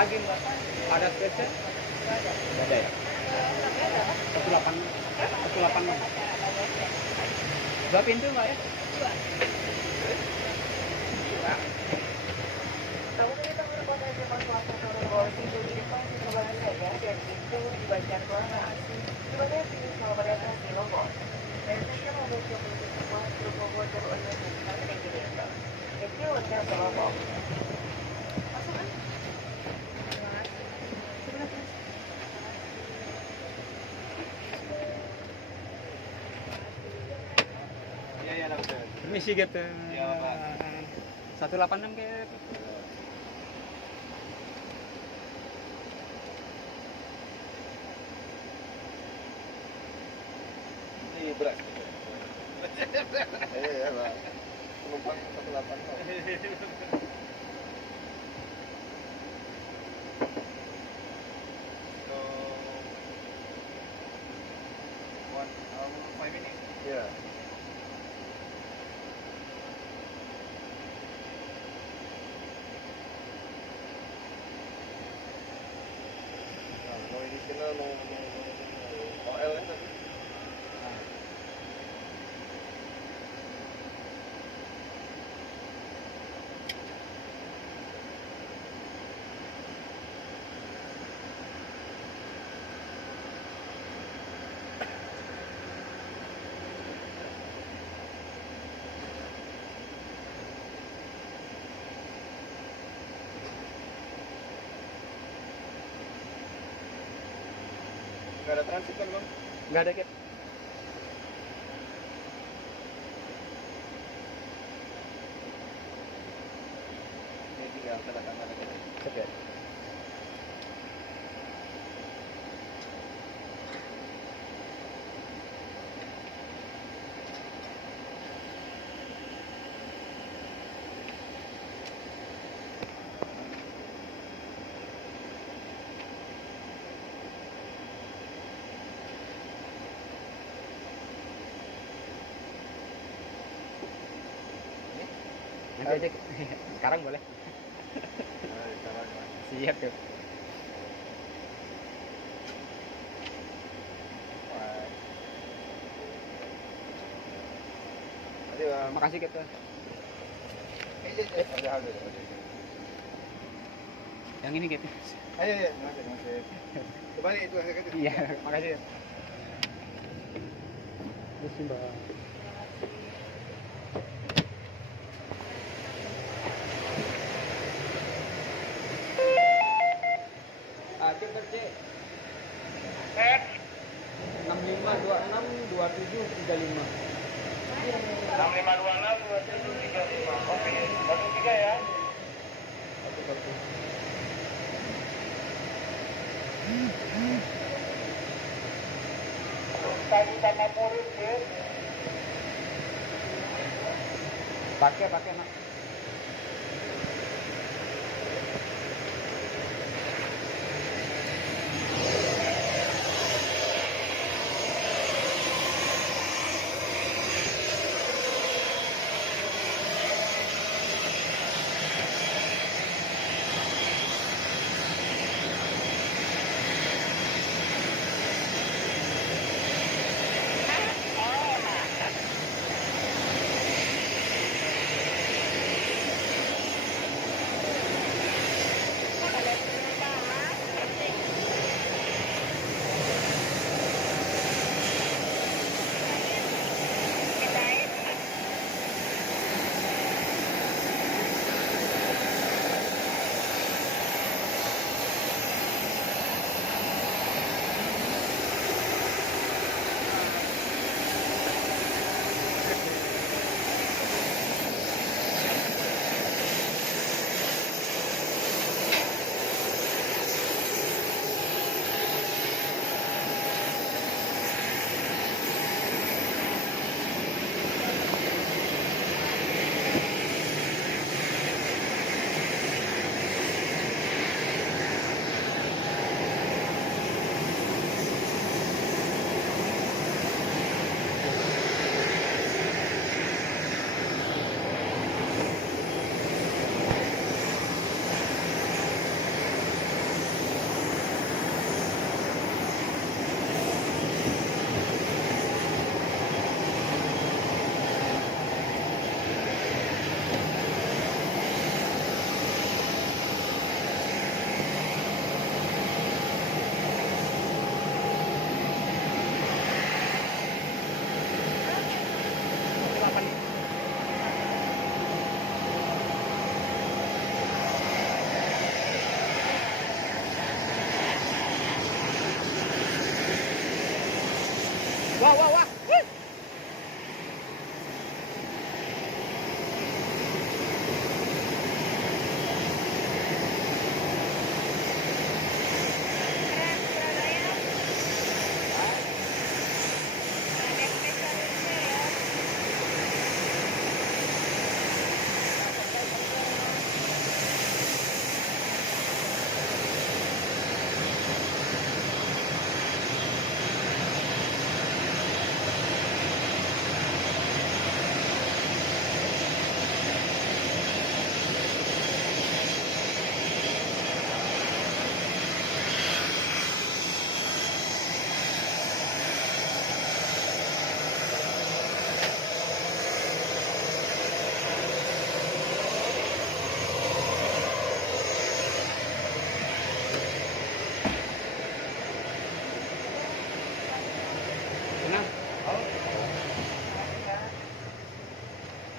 lagi mbak, ada spesial? Nggak ada ya? 186. Dua pintu mbak ya? Kamu dari transportasi masuk nomor pintu di depan di sebelah saja dan pintu dibaca keluar. Kepada finish nomor atas di nomor. Reservation untuk pintu semua grupo border untuk mencapai regulator. Itu untuk kelompok. Masuk kan? Iya, iya, dokter. Permisi gitu. Iya, Pak. 186 kayak. Ini berat. Iya, Pak. Penumpang 186. So, 5 minutes. Yeah. No additional, no oil kan tadi. Nggak ada transit kan bang? Nggak ada, Kit. Ini tinggal tanda tangan aja. Cek ya. Nanti aja. Sekarang boleh. Nah, sekarang Bang. Siap tuh. Wah. Tadi bang. Makasih Kit. Ada. Yang ini Kit. Ayo, ya, masih. Coba nih itu saya kasih. Iya, makasih. Terima Mbak. Cek cek. 65262735. 65262735. Oke, 13 ya. Satu. Tadi sama murid ya. Pakai Mak. Wah, wah, wah. Wih. Tenang. Oh.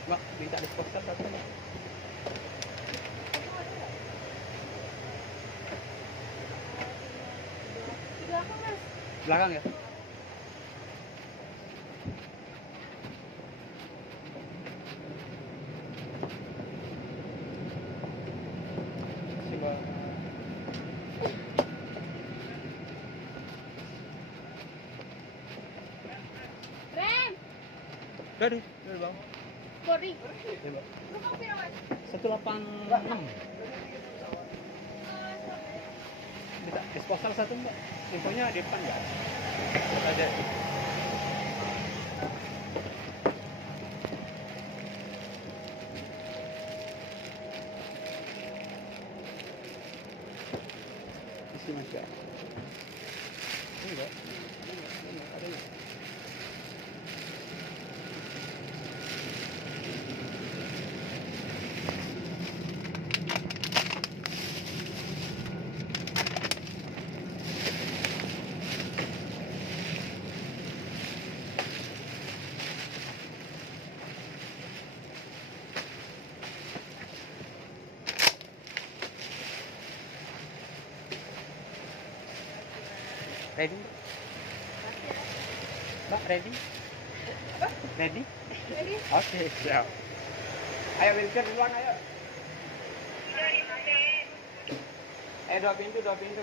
Wah, minta disposal satu ya. Belakang ya? Coba. Rem, Dari bang. sorry. Ya, Mbak. Lu mau pindah mas? 186. Minta disposal satu mbak. Infonya di depan nggak? Ada. Isi mas ya. Enggak. Ada nggak? Ready? Mbak, ready? Ready? Jadi, Oke, siap. Ayo wheelchair duluan, ayo. Dua pintu, dua pintu.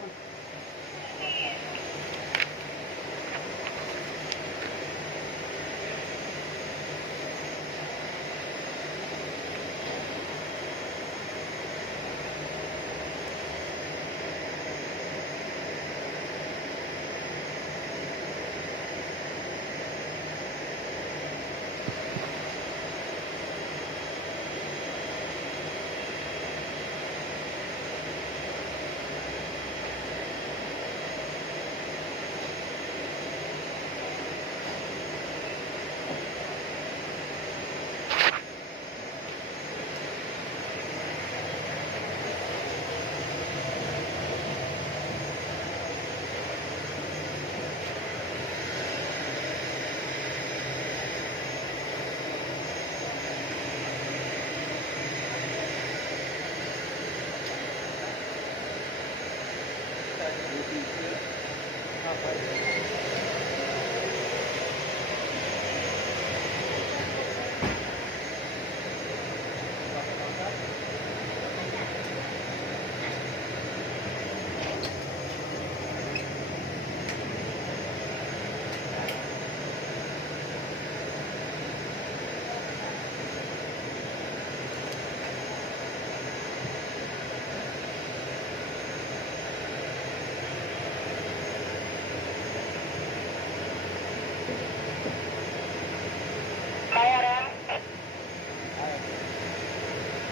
Saya Rem.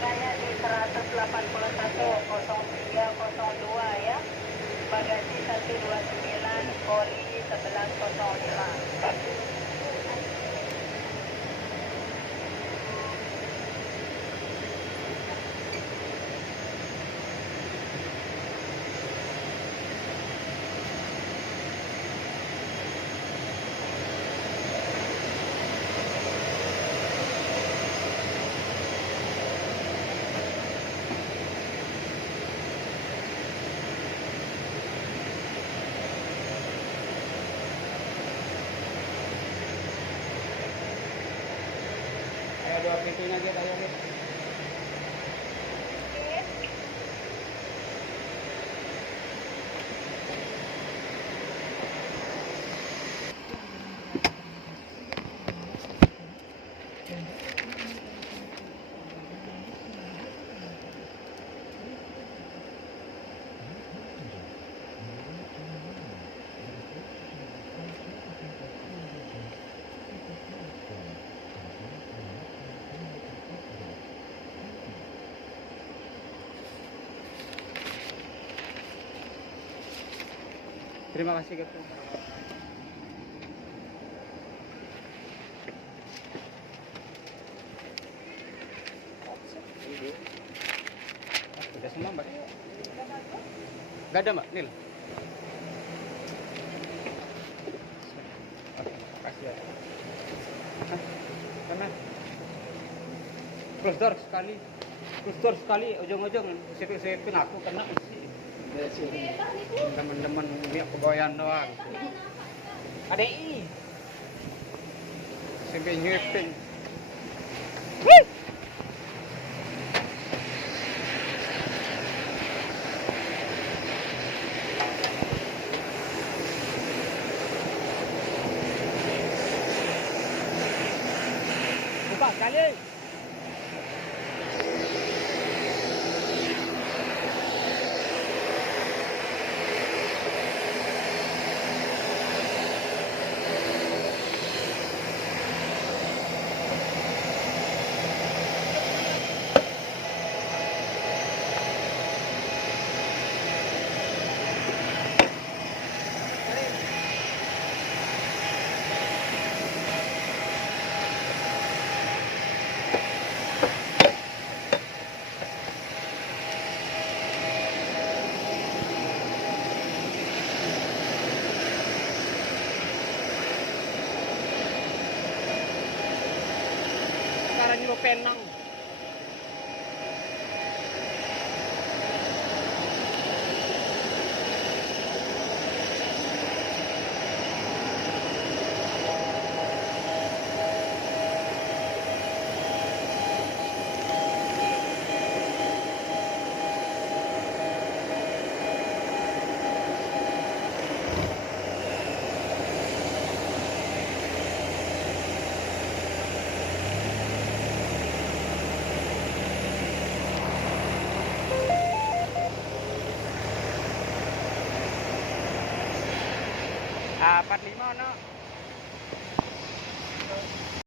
Saya di 1810302 ya. Bagasi 129, poli 1105. dua pintunya gitu aja gitu. Terima kasih gitu. Sudah semua mbak? Gak ada mbak, Nil. Oke, makasih ya. Karena close door sekali, ujung-ujung sipin aku kena teman-teman ini kegoyan doang. ADI sipin nyipin. Buka sekali. Sekarang ini penang. Ah, 45 no.